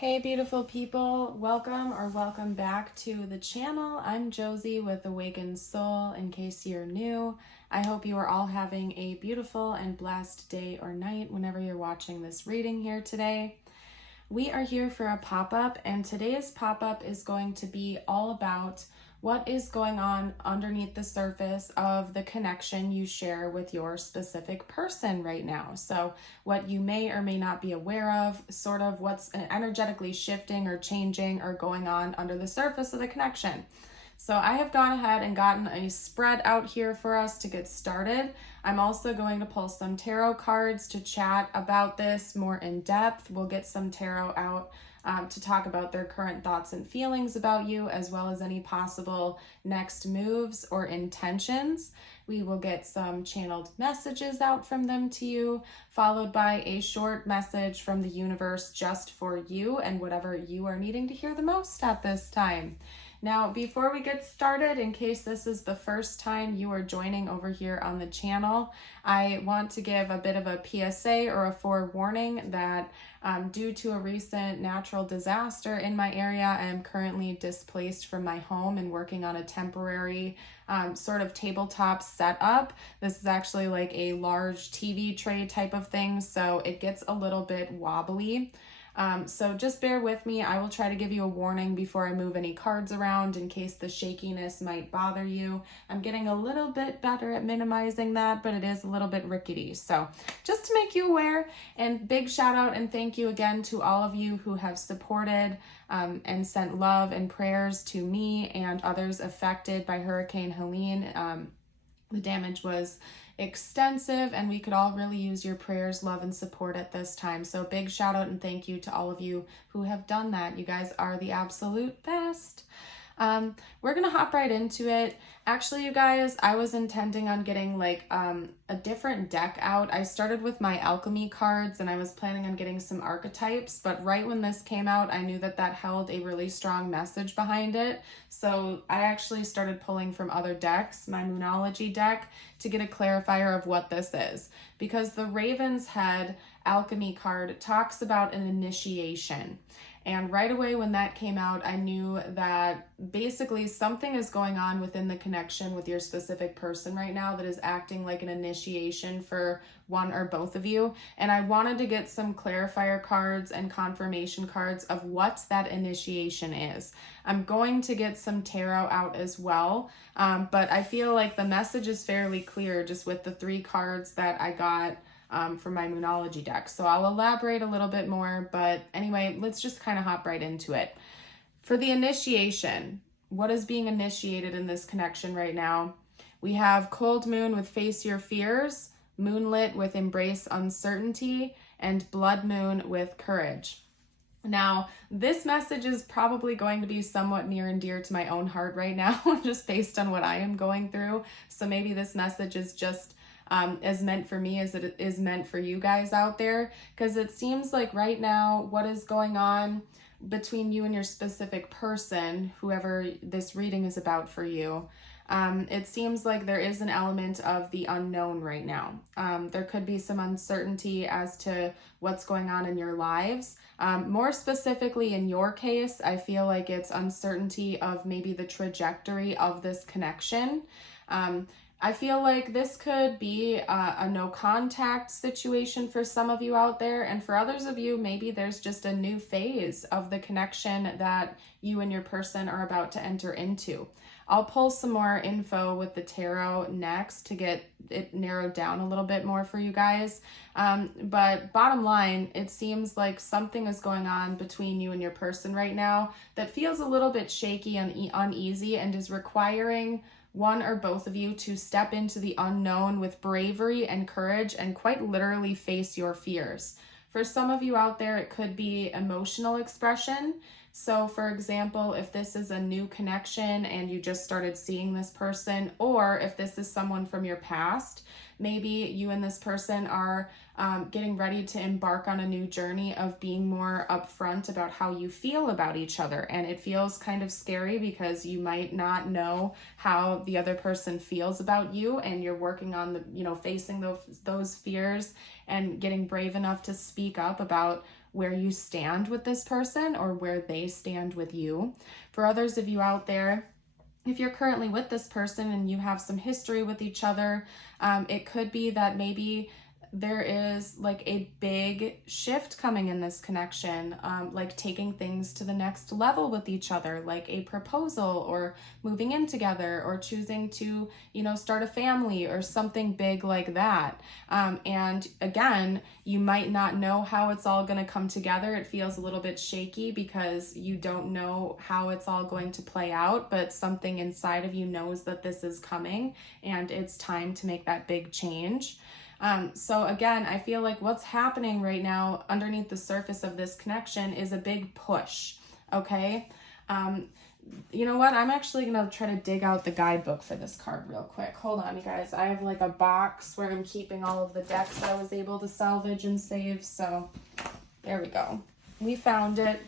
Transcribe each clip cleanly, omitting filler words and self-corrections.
Hey beautiful people, welcome back to the channel. I'm Josie with Awakened Soul. In case you're new, I hope you are all having a beautiful and blessed day or night whenever you're watching this reading here today. We are here for a pop-up, and today's pop-up is going to be all about what is going on underneath the surface of the connection you share with your specific person right now. So what you may or may not be aware of, sort of what's energetically shifting or changing or going on under the surface of the connection. So I have gone ahead and gotten a spread out here for us to get started. I'm also going to pull some tarot cards to chat about this more in depth. We'll get some tarot out to talk about their current thoughts and feelings about you, as well as any possible next moves or intentions. We will get some channeled messages out from them to you, followed by a short message from the universe just for you and whatever you are needing to hear the most at this time. Now, before we get started, in case this is the first time you are joining over here on the channel, I want to give a bit of a PSA or a forewarning that due to a recent natural disaster in my area, I am currently displaced from my home and working on a temporary sort of tabletop setup. This is actually like a large TV tray type of thing, so it gets a little bit wobbly. So just bear with me. I will try to give you a warning before I move any cards around in case the shakiness might bother you. I'm getting a little bit better at minimizing that, but it is a little bit rickety. So just to make you aware, and big shout out and thank you again to all of you who have supported and sent love and prayers to me and others affected by Hurricane Helene. The damage was extensive, and we could all really use your prayers, love, and support at this time. So big shout out and thank you to all of you who have done that. You guys are the absolute best. We're gonna hop right into it. Actually, you guys, I was intending on getting like a different deck out. I started with my alchemy cards and I was planning on getting some archetypes, but right when this came out, I knew that that held a really strong message behind it. So I actually started pulling from other decks, my Moonology deck, to get a clarifier of what this is. Because the Raven's Head alchemy card talks about an initiation. And right away when that came out, I knew that basically something is going on within the connection with your specific person right now that is acting like an initiation for one or both of you. And I wanted to get some clarifier cards and confirmation cards of what that initiation is. I'm going to get some tarot out as well, but I feel like the message is fairly clear just with the 3 cards that I got from my Moonology deck. So I'll elaborate a little bit more, but anyway, let's just kind of hop right into it. For the initiation, what is being initiated in this connection right now? We have Cold Moon with Face Your Fears, Moonlit with Embrace Uncertainty, and Blood Moon with Courage. Now, this message is probably going to be somewhat near and dear to my own heart right now, just based on what I am going through. So maybe this message is just as meant for me as it is meant for you guys out there, because it seems like right now what is going on between you and your specific person, whoever this reading is about for you, it seems like there is an element of the unknown right now. There could be some uncertainty as to what's going on in your lives. More specifically in your case, I feel like it's uncertainty of maybe the trajectory of this connection. I feel like this could be a no contact situation for some of you out there, and for others of you, maybe there's just a new phase of the connection that you and your person are about to enter into. I'll pull some more info with the tarot next to get it narrowed down a little bit more for you guys. But bottom line, it seems like something is going on between you and your person right now that feels a little bit shaky and uneasy and is requiring one or both of you to step into the unknown with bravery and courage and quite literally face your fears. For some of you out there, it could be emotional expression. So for example, if this is a new connection and you just started seeing this person, or if this is someone from your past, maybe you and this person are getting ready to embark on a new journey of being more upfront about how you feel about each other. And it feels kind of scary because you might not know how the other person feels about you, and you're working on facing those fears and getting brave enough to speak up about where you stand with this person or where they stand with you. For others of you out there, if you're currently with this person and you have some history with each other, it could be that maybe there is like a big shift coming in this connection, like taking things to the next level with each other, like a proposal or moving in together or choosing to, you know, start a family or something big like that. And again, you might not know how it's all going to come together. It feels a little bit shaky because you don't know how it's all going to play out, but something inside of you knows that this is coming and it's time to make that big change. So again, I feel like what's happening right now underneath the surface of this connection is a big push, okay? You know what? I'm actually going to try to dig out the guidebook for this card real quick. Hold on, you guys. I have like a box where I'm keeping all of the decks I was able to salvage and save. So there we go. We found it.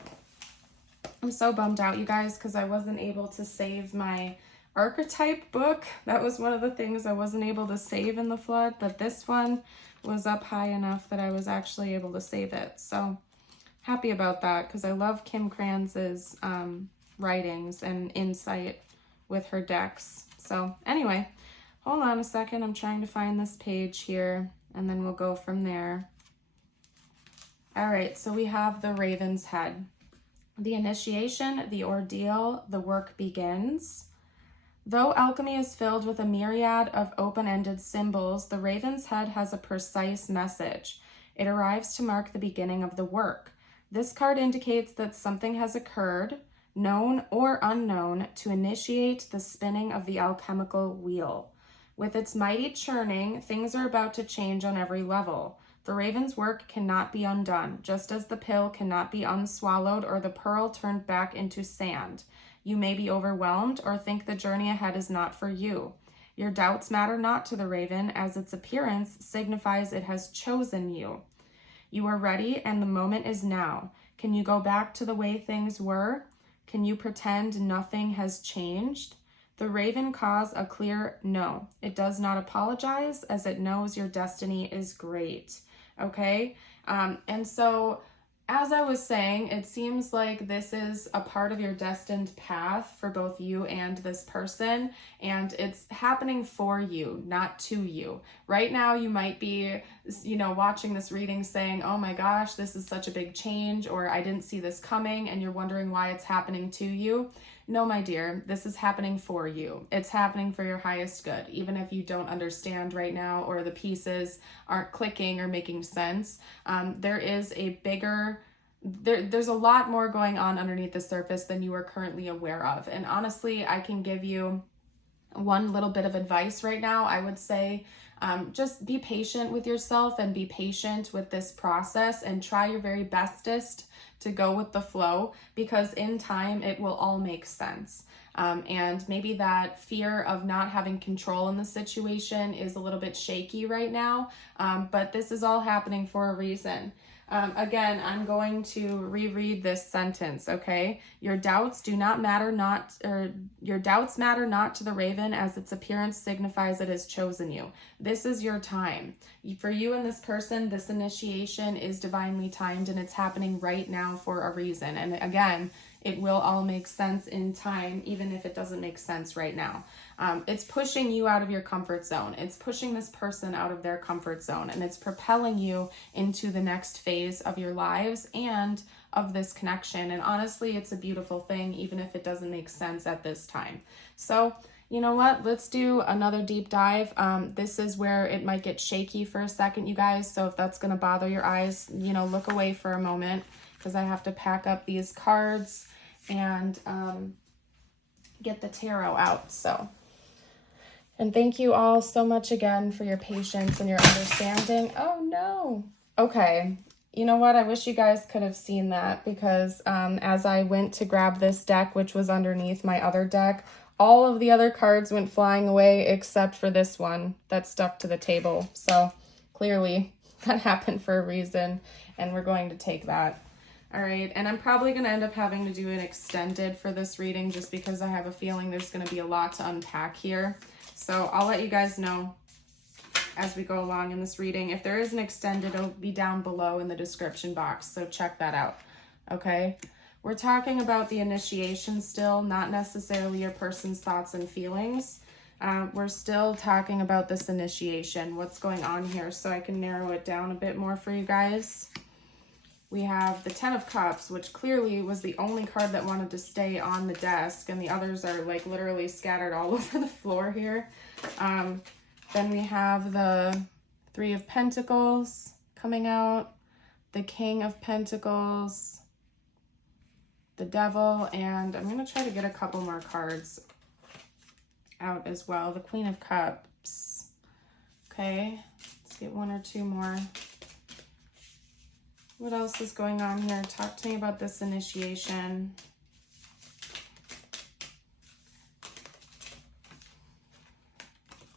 I'm so bummed out, you guys, because I wasn't able to save my archetype book. That was one of the things I wasn't able to save in the flood, but this one was up high enough that I was actually able to save it. So happy about that, because I love Kim Kranz's writings and insight with her decks. So anyway, hold on a second. I'm trying to find this page here and then we'll go from there. All right, so we have the Raven's Head. The initiation, the ordeal, the work begins. Though alchemy is filled with a myriad of open-ended symbols, the Raven's Head has a precise message. It arrives to mark the beginning of the work. This card indicates that something has occurred, known or unknown, to initiate the spinning of the alchemical wheel. With its mighty churning, things are about to change on every level. The Raven's work cannot be undone, just as the pill cannot be unswallowed or the pearl turned back into sand. You may be overwhelmed or think the journey ahead is not for you. Your doubts matter not to the Raven, as its appearance signifies it has chosen you. You are ready and the moment is now. Can you go back to the way things were? Can you pretend nothing has changed? The Raven caws a clear no. It does not apologize, as it knows your destiny is great. Okay? And so, as I was saying, it seems like this is a part of your destined path for both you and this person, and it's happening for you, not to you. Right now, you might be, you know, watching this reading saying, oh my gosh, this is such a big change, or I didn't see this coming, and you're wondering why it's happening to you. No, my dear, this is happening for you. It's happening for your highest good, even if you don't understand right now or the pieces aren't clicking or making sense. There is a bigger, there's a lot more going on underneath the surface than you are currently aware of. And honestly, I can give you one little bit of advice right now. I would say just be patient with yourself and be patient with this process and try your very bestest to go with the flow, because in time it will all make sense. And maybe that fear of not having control in the situation is a little bit shaky right now, but this is all happening for a reason. Again, I'm going to reread this sentence, okay? Your doubts matter not to the Raven, as its appearance signifies it has chosen you. This is your time. For you and this person, this initiation is divinely timed, and it's happening right now for a reason. And again, it will all make sense in time, even if it doesn't make sense right now. It's pushing you out of your comfort zone. It's pushing this person out of their comfort zone, and it's propelling you into the next phase of your lives and of this connection. And honestly, it's a beautiful thing, even if it doesn't make sense at this time. So, you know what? Let's do another deep dive. This is where it might get shaky for a second, you guys. So if that's going to bother your eyes, you know, look away for a moment, because I have to pack up these cards and get the tarot out. So, and thank you all so much again for your patience and your understanding. Oh no. Okay. You know what? I wish you guys could have seen that, because as I went to grab this deck, which was underneath my other deck, all of the other cards went flying away except for this one that stuck to the table. So clearly that happened for a reason, and we're going to take that. All right, and I'm probably going to end up having to do an extended for this reading, just because I have a feeling there's going to be a lot to unpack here. So I'll let you guys know as we go along in this reading. If there is an extended, it'll be down below in the description box, so check that out, okay? We're talking about the initiation still, not necessarily your person's thoughts and feelings. We're still talking about this initiation, what's going on here, so I can narrow it down a bit more for you guys. We have the Ten of Cups, which clearly was the only card that wanted to stay on the desk, and the others are like literally scattered all over the floor here. Then we have the Three of Pentacles coming out, the King of Pentacles, the Devil, and I'm going to try to get a couple more cards out as well. The Queen of Cups. Okay, let's get one or two more. What else is going on here? Talk to me about this initiation.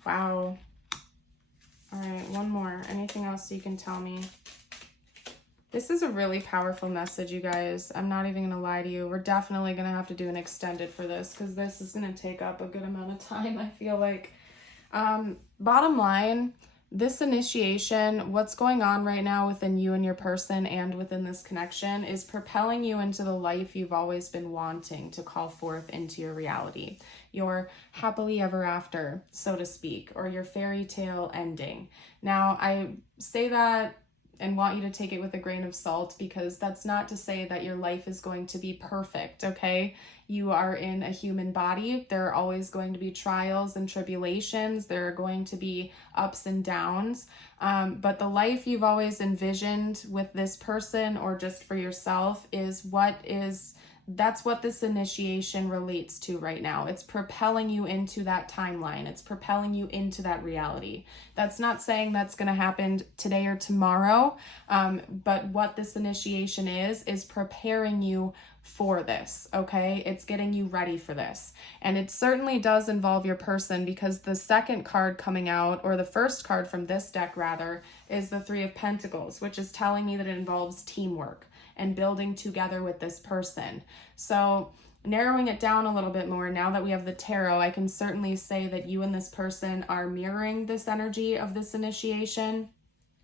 Wow. All right, one more. Anything else you can tell me? This is a really powerful message, you guys. I'm not even gonna lie to you. We're definitely gonna have to do an extended for this because this is gonna take up a good amount of time, I feel like. Bottom line, this initiation, what's going on right now within you and your person and within this connection is propelling you into the life you've always been wanting to call forth into your reality. Your happily ever after, so to speak, or your fairy tale ending. Now, I say that and want you to take it with a grain of salt because that's not to say that your life is going to be perfect, okay? You are in a human body. There are always going to be trials and tribulations. There are going to be ups and downs. But the life you've always envisioned with this person or just for yourself that's what this initiation relates to right now. It's propelling you into that timeline. It's propelling you into that reality. That's not saying that's going to happen today or tomorrow, but what this initiation is preparing you for this, okay? It's getting you ready for this. And it certainly does involve your person because the second card coming out, or the first card from this deck rather, is the Three of Pentacles, which is telling me that it involves teamwork and building together with this person. So narrowing it down a little bit more, now that we have the tarot, I can certainly say that you and this person are mirroring this energy of this initiation.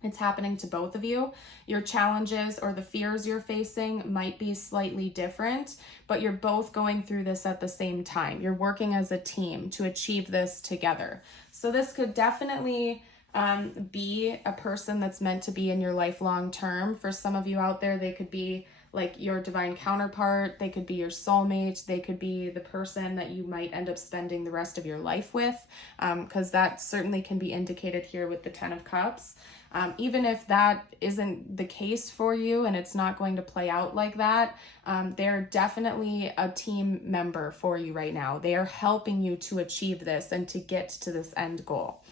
It's happening to both of you. Your challenges or the fears you're facing might be slightly different, but you're both going through this at the same time. You're working as a team to achieve this together. So this could definitely be a person that's meant to be in your life long term. For some of you out there, they could be like your divine counterpart, they could be your soulmate, they could be the person that you might end up spending the rest of your life with, because that certainly can be indicated here with the Ten of Cups. Even if that isn't the case for you and it's not going to play out like that, they're definitely a team member for you right now. They are helping you to achieve this and to get to this end goal.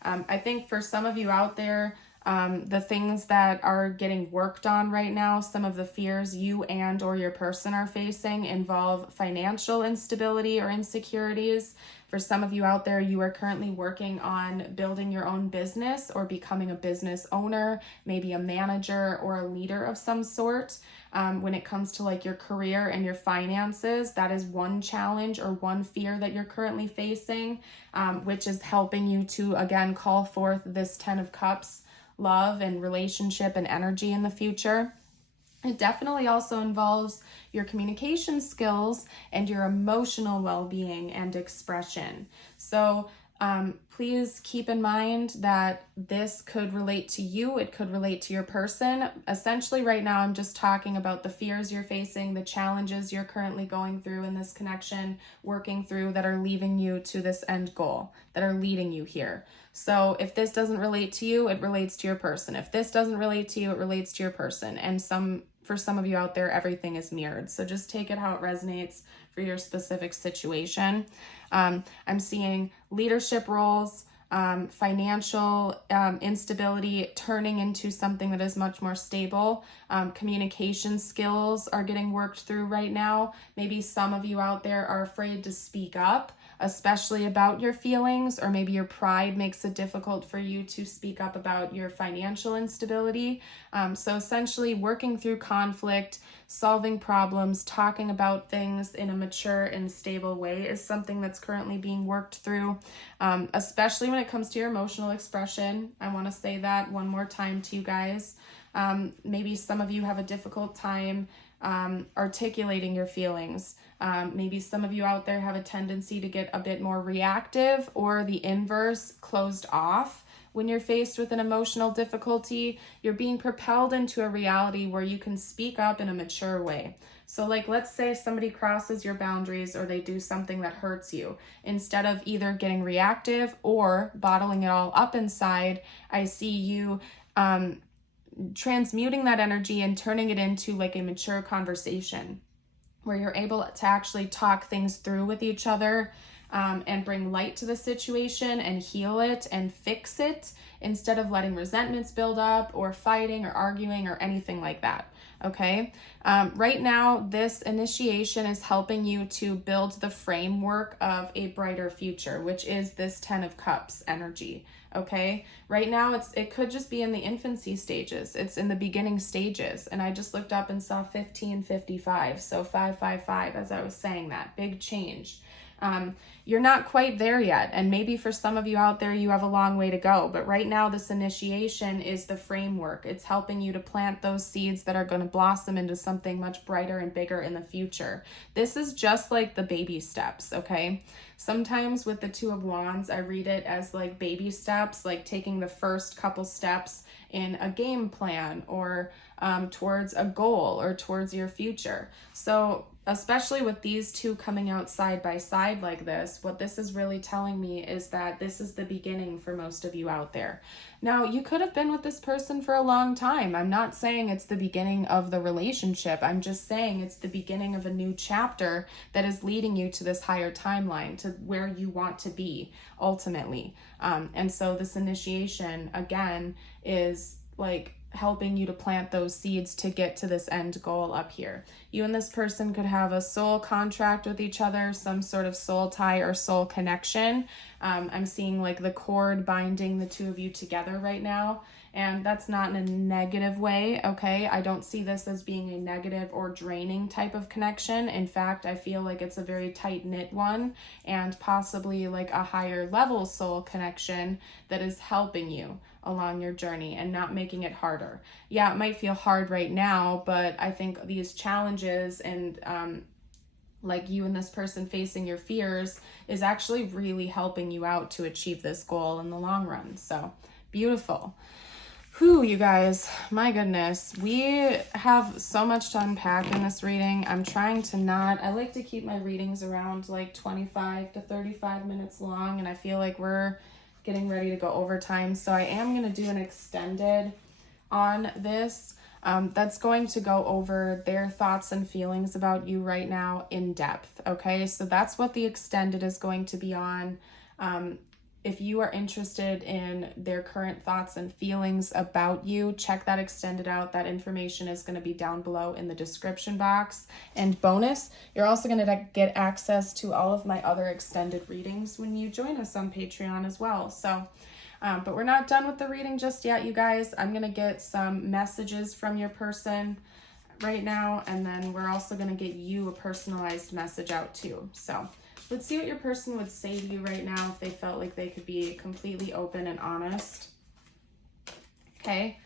I think for some of you out there, the things that are getting worked on right now, some of the fears you and or your person are facing involve financial instability or insecurities. For some of you out there, you are currently working on building your own business or becoming a business owner, maybe a manager or a leader of some sort. When it comes to like your career and your finances, that is one challenge or one fear that you're currently facing, which is helping you to, again, call forth this Ten of Cups, love and relationship and energy in the future. It definitely also involves your communication skills and your emotional well-being and expression. So please keep in mind that this could relate to you. It could relate to your person. Essentially right now, I'm just talking about the fears you're facing, the challenges you're currently going through in this connection, working through, that are leading you to this end goal, that are leading you here. So if this doesn't relate to you, it relates to your person. If this doesn't relate to you, it relates to your person. And for some of you out there, everything is mirrored. So just take it how it resonates for your specific situation. I'm seeing leadership roles, financial instability turning into something that is much more stable. Communication skills are getting worked through right now. Maybe some of you out there are afraid to speak up especially about your feelings, or maybe your pride makes it difficult for you to speak up about your financial instability. So essentially working through conflict, solving problems, talking about things in a mature and stable way is something that's currently being worked through, especially when it comes to your emotional expression. I want to say that one more time to you guys. Maybe some of you have a difficult time articulating your feelings. Maybe some of you out there have a tendency to get a bit more reactive, or the inverse, closed off. When you're faced with an emotional difficulty, you're being propelled into a reality where you can speak up in a mature way. So like, let's say somebody crosses your boundaries or they do something that hurts you. Instead of either getting reactive or bottling it all up inside, I see you transmuting that energy and turning it into like a mature conversation where you're able to actually talk things through with each other, and bring light to the situation and heal it and fix it, instead of letting resentments build up or fighting or arguing or anything like that. Okay. Right now, this initiation is helping you to build the framework of a brighter future, which is this 10 of Cups energy. Okay. Right now, it could just be in the infancy stages. It's in the beginning stages. And I just looked up and saw 1555. So 555, as I was saying that, big change. You're not quite there yet. And maybe for some of you out there, you have a long way to go. But right now, this initiation is the framework. It's helping you to plant those seeds that are going to blossom into something much brighter and bigger in the future. This is just like the baby steps, okay? Sometimes with the Two of Wands, I read it as like baby steps, like taking the first couple steps in a game plan, or towards a goal, or towards your future. So especially with these two coming out side by side like this, what this is really telling me is that this is the beginning for most of you out there. Now, you could have been with this person for a long time. I'm not saying it's the beginning of the relationship. I'm just saying it's the beginning of a new chapter that is leading you to this higher timeline, to where you want to be ultimately. And so this initiation, again, is like helping you to plant those seeds to get to this end goal up here. You and this person could have a soul contract with each other, some sort of soul tie or soul connection. I'm seeing like the cord binding the two of you together right now. And that's not in a negative way, okay? I don't see this as being a negative or draining type of connection. In fact, I feel like it's a very tight-knit one, and possibly like a higher level soul connection that is helping you along your journey and not making it harder. Yeah, it might feel hard right now, but I think these challenges and like you and this person facing your fears is actually really helping you out to achieve this goal in the long run. So beautiful. Whew, you guys, my goodness, we have so much to unpack in this reading. I'm trying to I like to keep my readings around like 25 to 35 minutes long, and I feel like we're getting ready to go overtime. So I am going to do an extended on this. That's going to go over their thoughts and feelings about you right now in depth. Okay, so that's what the extended is going to be on. If you are interested in their current thoughts and feelings about you, check that extended out. That information is going to be down below in the description box. And bonus, you're also going to get access to all of my other extended readings when you join us on Patreon as well. So, but we're not done with the reading just yet, you guys. I'm going to get some messages from your person right now, and then we're also going to get you a personalized message out too. So let's see what your person would say to you right now if they felt like they could be completely open and honest. Okay.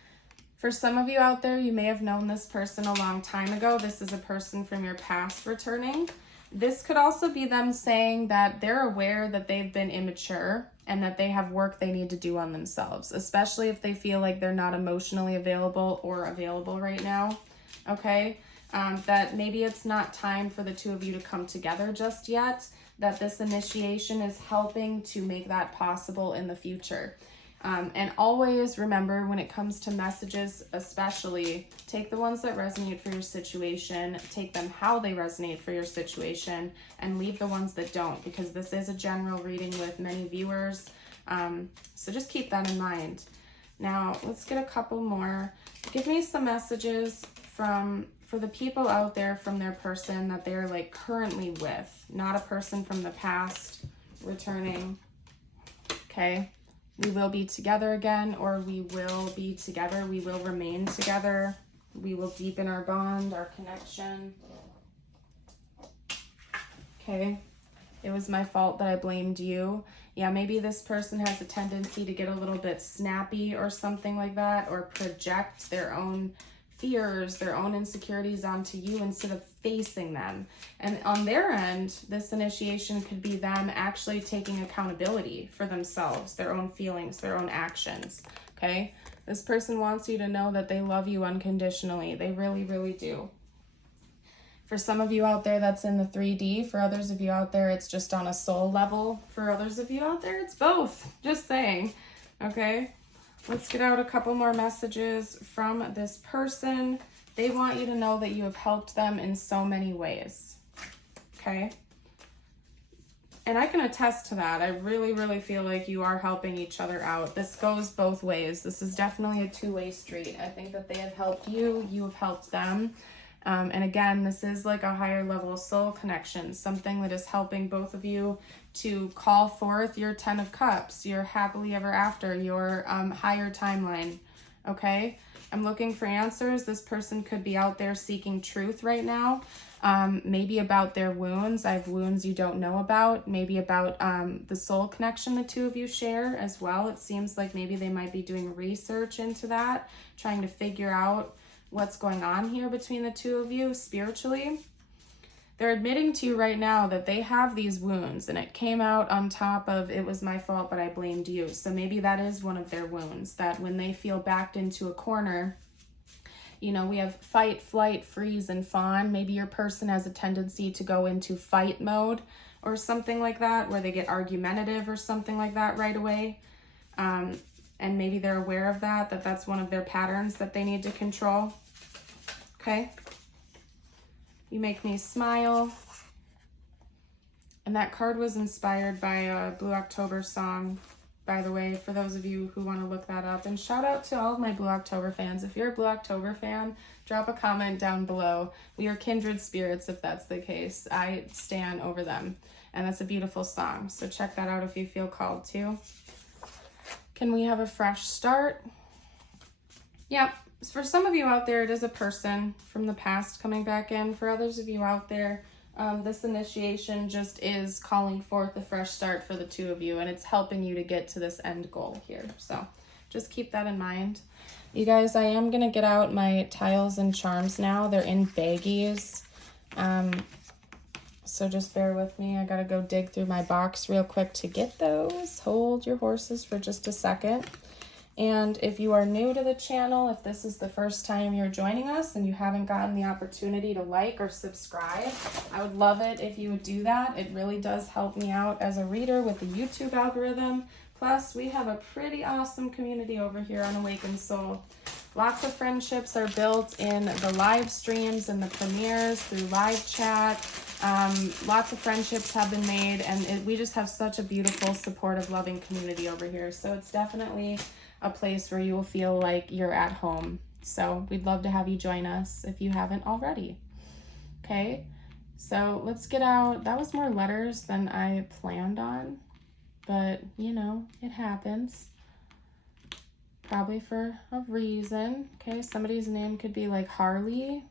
For some of you out there, you may have known this person a long time ago. This is a person from your past returning. This could also be them saying that they're aware that they've been immature and that they have work they need to do on themselves, especially if they feel like they're not emotionally available or available right now. Okay. That maybe it's not time for the two of you to come together just yet, that this initiation is helping to make that possible in the future. And always remember, when it comes to messages especially, take the ones that resonate for your situation, take them how they resonate for your situation, and leave the ones that don't, because this is a general reading with many viewers. So just keep that in mind. Now, let's get a couple more. Give me some messages for the people out there from their person that they're like currently with, not a person from the past. returning. Okay. We will be together again, or we will be together. We will remain together. We will deepen our bond, our connection. Okay. It was my fault that I blamed you. Yeah, maybe this person has a tendency to get a little bit snappy or something like that, or project their own fears, their own insecurities onto you instead of facing them. And on their end, this initiation could be them actually taking accountability for themselves, their own feelings, their own actions. Okay? This person wants you to know that they love you unconditionally. They really, really do. For some of you out there, that's in the 3D. For others of you out there, it's just on a soul level. For others of you out there, it's both. Just saying. Okay? Let's get out a couple more messages from this person. They want you to know that you have helped them in so many ways. Okay? And I can attest to that. I really, really feel like you are helping each other out. This goes both ways. This is definitely a two-way street. I think that they have helped you. You have helped them. And again, this is like a higher level soul connection, something that is helping both of you to call forth your 10 of Cups, your happily ever after, your higher timeline. Okay? I'm looking for answers. This person could be out there seeking truth right now. Maybe about their wounds. I have wounds you don't know about. Maybe about the soul connection the two of you share as well. It seems like maybe they might be doing research into that, trying to figure out what's going on here between the two of you spiritually. They're admitting to you right now that they have these wounds, and it came out on top of it was my fault, but I blamed you. So maybe that is one of their wounds, that when they feel backed into a corner, you know, we have fight, flight, freeze, and fawn. Maybe your person has a tendency to go into fight mode or something like that, where they get argumentative or something like that right away. And maybe they're aware of that that's one of their patterns that they need to control. Okay? You make me smile. And that card was inspired by a Blue October song, by the way, for those of you who want to look that up. And shout out to all of my Blue October fans. If you're a Blue October fan, drop a comment down below. We are kindred spirits if that's the case. I stand over them. And that's a beautiful song. So check that out if you feel called to. Can we have a fresh start? Yeah. For some of you out there, it is a person from the past coming back in. For others of you out there, this initiation just is calling forth a fresh start for the two of you, and it's helping you to get to this end goal here. So just keep that in mind. You guys, I am going to get out my tiles and charms now. They're in baggies. So just bear with me. I got to go dig through my box real quick to get those. Hold your horses for just a second. And if you are new to the channel, if this is the first time you're joining us and you haven't gotten the opportunity to like or subscribe, I would love it if you would do that. It really does help me out as a reader with the YouTube algorithm. Plus, we have a pretty awesome community over here on Awakened Soul. Lots of friendships are built in the live streams and the premieres through live chat. Lots of friendships have been made, and we just have such a beautiful, supportive, loving community over here. So it's definitely a place where you will feel like you're at home. So we'd love to have you join us if you haven't already. Okay, so let's get out. That was more letters than I planned on, but you know, it happens. Probably for a reason. Okay, somebody's name could be like Harley,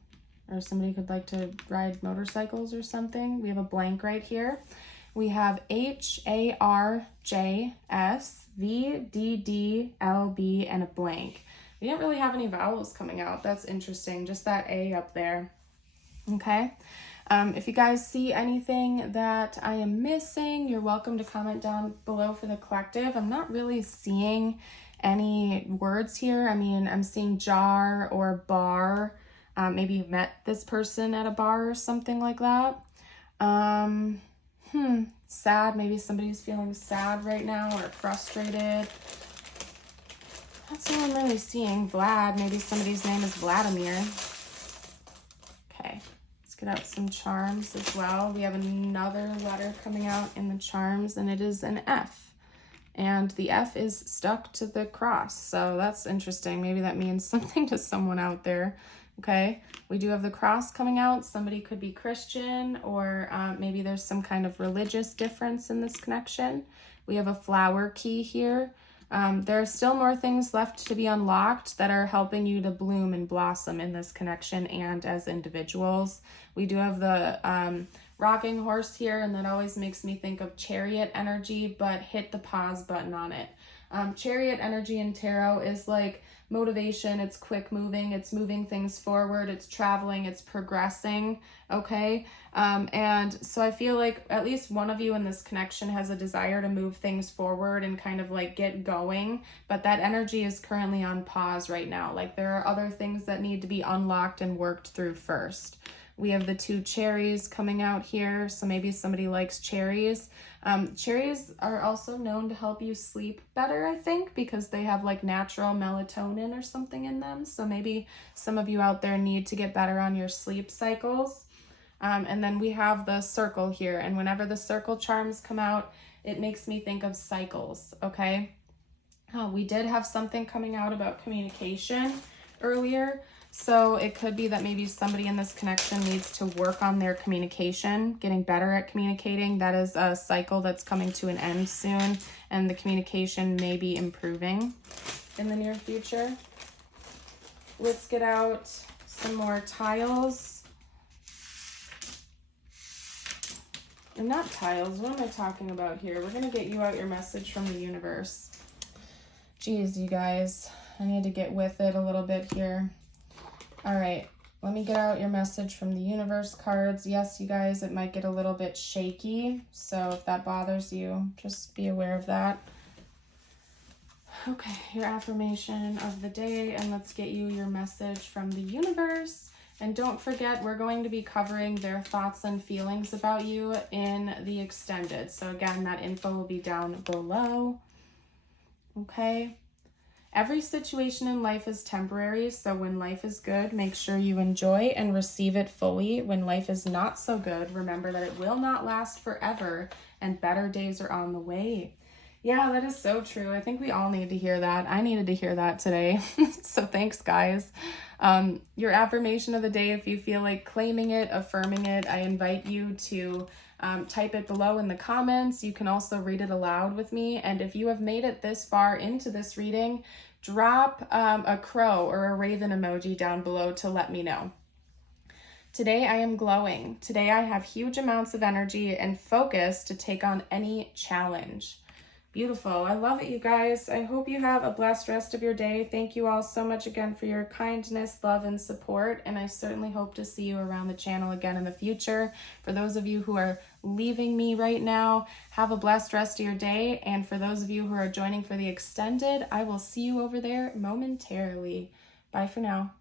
or somebody could like to ride motorcycles or something. We have a blank right here. We have HARJSVDDLB and a blank. We didn't really have any vowels coming out. That's interesting. Just that A up there. Okay. If you guys see anything that I am missing, you're welcome to comment down below for the collective. I'm not really seeing any words here. I mean, I'm seeing jar or bar. Maybe you met this person at a bar or something like that. Sad. Maybe somebody's feeling sad right now or frustrated. That's all I'm really seeing. Vlad. Maybe somebody's name is Vladimir. Okay. Let's get out some charms as well. We have another letter coming out in the charms, and it is an F. And the F is stuck to the cross. So that's interesting. Maybe that means something to someone out there. Okay, we do have the cross coming out. Somebody could be Christian, or maybe there's some kind of religious difference in this connection. We have a flower key here. There are still more things left to be unlocked that are helping you to bloom and blossom in this connection and as individuals. We do have the rocking horse here, and that always makes me think of chariot energy, but hit the pause button on it. Chariot energy in tarot is like motivation, it's quick moving, it's moving things forward, it's traveling, it's progressing, okay? And so I feel like at least one of you in this connection has a desire to move things forward and kind of like get going, but that energy is currently on pause right now. Like there are other things that need to be unlocked and worked through first. We have the 2 cherries coming out here, so maybe somebody likes cherries. Cherries are also known to help you sleep better, I think, because they have like natural melatonin or something in them. So maybe some of you out there need to get better on your sleep cycles. And then we have the circle here, and whenever the circle charms come out, it makes me think of cycles, okay? We did have something coming out about communication earlier. So it could be that maybe somebody in this connection needs to work on their communication, getting better at communicating. That is a cycle that's coming to an end soon, and the communication may be improving in the near future. Let's get out some more tiles. And not tiles, what am I talking about here? We're going to get you out your message from the universe. Geez, you guys, I need to get with it a little bit here. All right, let me get out your message from the universe cards. Yes, you guys, it might get a little bit shaky, so if that bothers you, just be aware of that. Okay, your affirmation of the day, and let's get you your message from the universe. And don't forget, we're going to be covering their thoughts and feelings about you in the extended. So again, that info will be down below. Okay. Every situation in life is temporary, so when life is good, make sure you enjoy and receive it fully. When life is not so good, remember that it will not last forever and better days are on the way. Yeah, that is so true. I think we all need to hear that. I needed to hear that today. So thanks, guys. Your affirmation of the day, if you feel like claiming it, affirming it, I invite you to type it below in the comments. You can also read it aloud with me. And if you have made it this far into this reading, drop a crow or a raven emoji down below to let me know. Today I am glowing. Today I have huge amounts of energy and focus to take on any challenge. Beautiful. I love it, you guys. I hope you have a blessed rest of your day. Thank you all so much again for your kindness, love, and support. And I certainly hope to see you around the channel again in the future. For those of you who are leaving me right now, have a blessed rest of your day. And for those of you who are joining for the extended, I will see you over there momentarily. Bye for now.